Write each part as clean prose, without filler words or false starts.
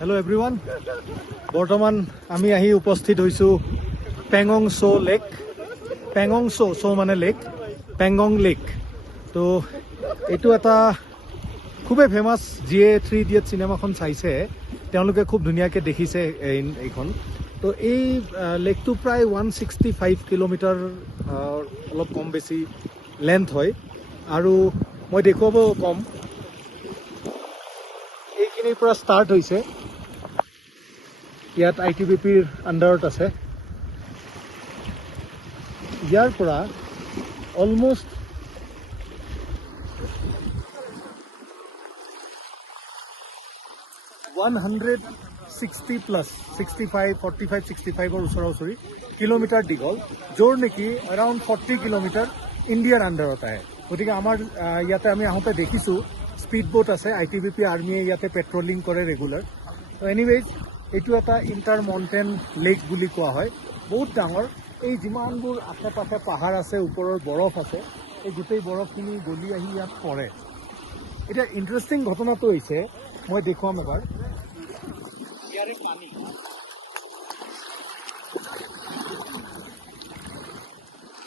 Hello everyone. বৰ্তমান আমি আহি উপস্থিত হৈছোঁ পেংগং ছ' লেক। পেংগং ছ' মানে লেক, পেংগং লেক। তো এইটো এটা খুবেই ফেমাছ, যিয়ে 3 ইডিয়ট চিনেমাখন চাইছে তেওঁলোকে খুব ধুনীয়াকৈ দেখিছে এইখন। তো এই লেকটো প্ৰায় 165 কিলোমিটাৰ, অলপ কম বেছি লেন্থ হয়। আৰু মই দেখুৱাব কম, এইখিনিৰ পৰা ষ্টাৰ্ট হৈছে। ইয়াত ITBPৰ আণ্ডাৰত আছে। ইয়াৰ পৰা অলমষ্ট 160 প্লাছ 65, 45, 65ৰ ওচৰা-ওচৰি কিলোমিটাৰ দীঘল, য'ৰ নেকি এৰাউণ্ড 40 কিলোমিটাৰ ইণ্ডিয়াৰ আণ্ডাৰত আহে। গতিকে আমাৰ ইয়াতে আমি আহোঁতে দেখিছোঁ স্পীড বোট আছে। ITBP আৰ্মিয়ে ইয়াতে পেট্ৰলিং কৰে ৰেগুলাৰ। তো এনিৱেজ এইটো এটা ইণ্টাৰ মাউণ্টেইন লেক বুলি কোৱা হয়, বহুত ডাঙৰ। এই যিমানবোৰ আশে পাশে পাহাৰ আছে, ওপৰৰ বৰফ আছে, এই গোটেই বৰফখিনি গলি আহি ইয়াত পৰে। এতিয়া ইণ্টাৰেষ্টিং ঘটনাটো হৈছে, মই দেখুৱাম এবাৰ। ইয়াৰে পানী,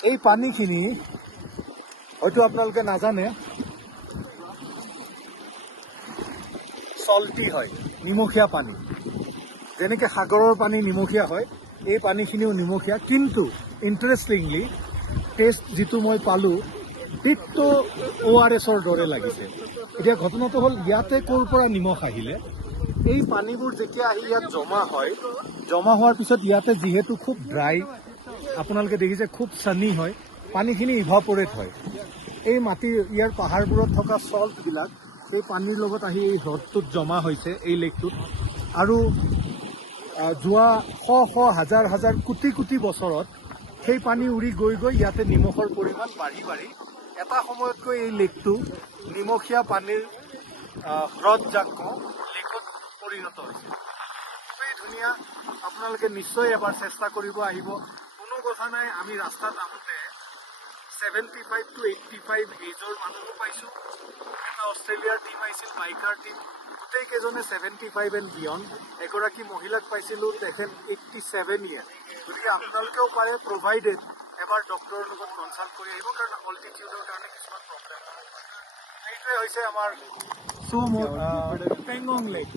এই পানীখিনি হয়তো আপোনালোকে নাজানে, চল্টি হয়, নিমখীয়া পানী। যেনেকৈ সাগৰৰ পানী নিমখীয়া হয়, এই পানীখিনিও নিমখীয়া। কিন্তু ইণ্টাৰেষ্টিংলি টেষ্ট যিটো মই পালোঁ, পিকটো ORSৰ দৰে লাগিছে। এতিয়া ঘটনাটো হ'ল, ইয়াতে ক'ৰ পৰা নিমখ আহিলে, এই পানীবোৰ যেতিয়া আহি ইয়াত জমা হয়, জমা হোৱাৰ পিছত ইয়াতে যিহেতু খুব ড্ৰাই, আপোনালোকে দেখিছে খুব চানি হয়, পানীখিনি ইভাপৰেট হয়। এই মাটি, ইয়াৰ পাহাৰবোৰত থকা চল্টবিলাক এই পানীৰ লগত আহি এই হ্ৰদটোত জমা হৈছে, এই লেকটোত। আৰু যোৱা শ হাজাৰ হাজাৰ কোটি কোটি বছৰত সেই পানী উৰি গৈ গৈ ইয়াতে নিমখৰ পৰিমাণ বাঢ়ি বাঢ়ি এটা সময়তকৈ এই লেকটো নিমখীয়া পানীৰ হ্ৰদ যাক কওঁ, লেকত পৰিণত হৈছে। খুবেই ধুনীয়া, আপোনালোকে নিশ্চয় এবাৰ চেষ্টা কৰিব, আহিব। কোনো কথা নাই, আমি ৰাস্তাত আহোঁতে 75 to 85 এজৰ মানুহো পাইছোঁ। এটা অষ্ট্ৰেলিয়াৰ টীম আহিছিল, বাইকাৰ টীম, গোটেইকেইজনে 75 এণ্ড বিয়ণ্ড। এগৰাকী মহিলাক পাইছিলোঁ, তেখেত 87 ইয়াৰ। গতিকে আপোনালোকেও পাৰে, প্ৰভাইডেড এবাৰ ডক্টৰৰ লগত কনচাল্ট কৰি আহিব, কাৰণ অল্টিটিউডৰ কাৰণে কিছুমান প্ৰব্লেম হ'ব পাৰে। এইটোৱে হৈছে আমাৰ পেংগং লেক।